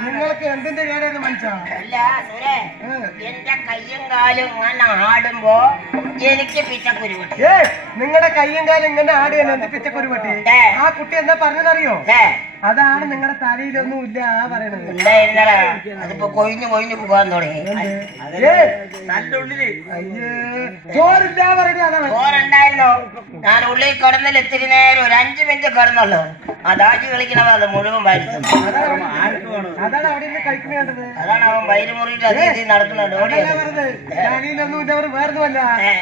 നിങ്ങൾക്ക് എന്തിന്റെ കേടാണ് അല്ല സുരേ എന്റെ കയ്യും കാലും ഇങ്ങനെ ആടുമ്പോ എനിക്ക് പിച്ചക്കുരുവട്ടി നിങ്ങളുടെ കയ്യും കാലും ഇങ്ങനെ ആടി എന്നെ പിച്ചക്കുരുവട്ടി ആ കുട്ടി എന്താ പറഞ്ഞതറിയോ അതാണ് നിങ്ങളുടെ തലയിലൊന്നും ഇല്ല ആ പറയണത്. അതിപ്പോ കൊഴിഞ്ഞു കൊഴിഞ്ഞു പോകാൻ തുടങ്ങി. ഏ അയ്യേ ചോറില്ല പറയുന്നത് അതാണ്. ചോറുണ്ടായിരുന്നോ ഞാൻ ഉള്ളിൽ കിടന്നില്ല ഇത്തിരി നേരം ഒരു അഞ്ചു മിനിറ്റ് കിടന്നുള്ളൂ. ആ ദാജി കളിക്കണവ അത് മുഴുവൻ വായിച്ചു. അതാണ് അവിടെ നിന്ന് കഴിക്കുന്നത് കണ്ടത്. അതാണ് അവൻ നടക്കുന്നുണ്ട് തലയിലൊന്നും ഇല്ല അവർ വേറൊന്നുമല്ല ഏ.